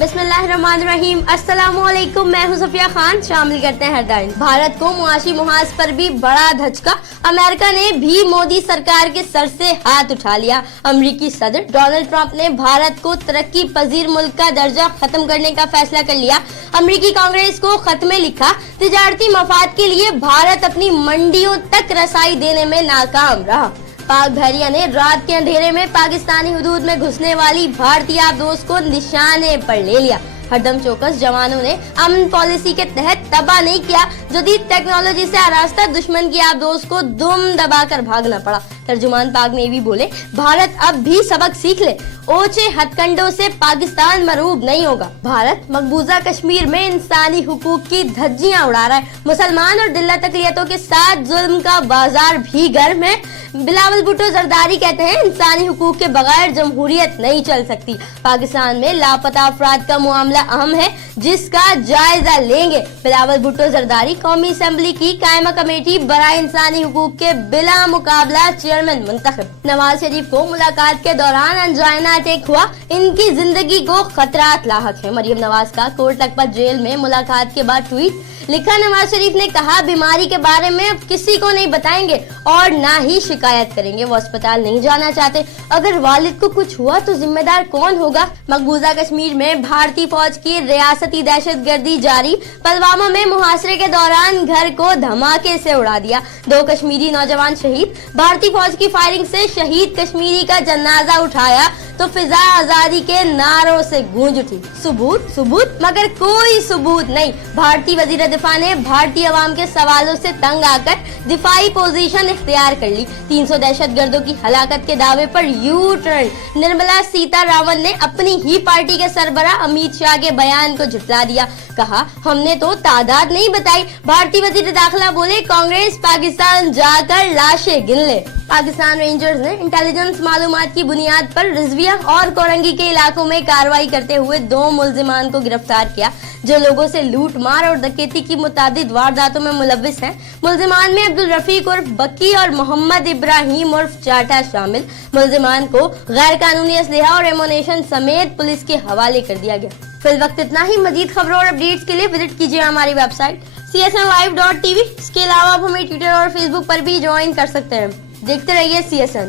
बिस्मिल्लाहिर्रहमानिर्रहीम। अस्सलामुअलैकुम, मैं हूं सफिया खान। शामिल करते हैं हेडलाइन। भारत को मुआशी मुहाज पर भी बड़ा धचका। अमेरिका ने भी मोदी सरकार के सर से हाथ उठा लिया। अमेरिकी सदर डोनाल्ड ट्रंप ने भारत को तरक्की पजीर मुल्क का दर्जा खत्म करने का फैसला कर लिया। अमेरिकी कांग्रेस को खत में लिखा, तिजारती मफाद के लिए भारत अपनी मंडियों तक रसाई देने में नाकाम रहा। पाक बहरिया ने रात के अंधेरे में पाकिस्तानी हुदूद में घुसने वाली भारतीय आबदोज को निशाने पर ले लिया। हरदम चौकस जवानों ने अमन पॉलिसी के तहत तबाह नहीं किया। जदीद टेक्नोलॉजी से आरास्ता दुश्मन की आबदोज को दुम दबाकर भागना पड़ा। तर्जुमान पाक नेवी बोले, भारत अब भी सबक सीख ले, ओछे हथकंडों से पाकिस्तान मरूब नहीं होगा। भारत मकबूजा कश्मीर में इंसानी हुकूक की धज्जियां उड़ा रहा है। मुसलमान और दिल्लत अक़लियतों के साथ जुल्म का बाजार भी गर्म है। बिलावल भुट्टो जरदारी कहते हैं, इंसानी हुकूक के बगैर जमहूरियत नहीं चल सकती। पाकिस्तान में लापता अफराद का मामला अहम है, जिसका जायजा लेंगे। बिलावल भुट्टो जरदारी कौमी असेंबली की कायमा कमेटी बराए इंसानी हुकूक के बिला मुकाबला चेयरमैन मुंतखब। नवाज शरीफ को मुलाकात के दौरान अंजाइना अटैक हुआ, इनकी जिंदगी को खतरात लाहक है। मरियम नवाज का कोर्ट लखपत जेल में मुलाकात के बाद ट्वीट लिखा, नवाज शरीफ ने कहा, बीमारी के बारे में अब किसी को नहीं बताएंगे और ना ही शिकायत करेंगे। वो अस्पताल नहीं जाना चाहते। अगर वालिद को कुछ हुआ तो जिम्मेदार कौन होगा। मकबूजा कश्मीर में भारतीय फौज की रियासती दहशतगर्दी जारी। पुलवामा में मुहासरे के दौरान घर को धमाके से उड़ा दिया। 2 कश्मीरी नौजवान शहीद। भारतीय फौज की फायरिंग से शहीद कश्मीरी का जनाजा उठाया तो फिजा आजादी के नारों से गूंज उठी। सबूत सबूत मगर कोई सबूत नहीं। भारतीय वजीर दिफा ने भारतीय अवाम के सवालों से तंग आकर दिफाई पोजीशन इख्तियार कर ली। 300 दहशतगर्दों की हलाकत के दावे पर यू टर्न। निर्मला सीतारामन ने अपनी ही पार्टी के सरबरा अमित शाह के बयान को झुठला दिया। कहा, हमने तो तादाद नहीं बताई। भारतीय वजीर दाखिला बोले, कांग्रेस पाकिस्तान जाकर लाशें गिन ले। पाकिस्तान रेंजर्स ने इंटेलिजेंस मालूमात की बुनियाद पर रिजविया और कोरंगी के इलाकों में कार्रवाई करते हुए 2 मुल्जिमान को गिरफ्तार किया, जो लोगों से लूट मार और डकैती की मुतादिद वारदातों में मुलव्विस हैं। मुल्जिमान में अब्दुल रफीक उर्फ बक्की और मोहम्मद इब्राहिम उर्फ चाटा शामिल। मुल्जिमान को गैर कानूनी असलहा और एमोनेशन समेत पुलिस के हवाले कर दिया गया। फिल वक्त इतना ही। मजीद खबरों और अपडेट्स के लिए विजिट कीजिए हमारी वेबसाइट csnlive.tv। इसके अलावा आप हमें ट्विटर और फेसबुक पर भी ज्वाइन कर सकते हैं। देखते रहिए CSN।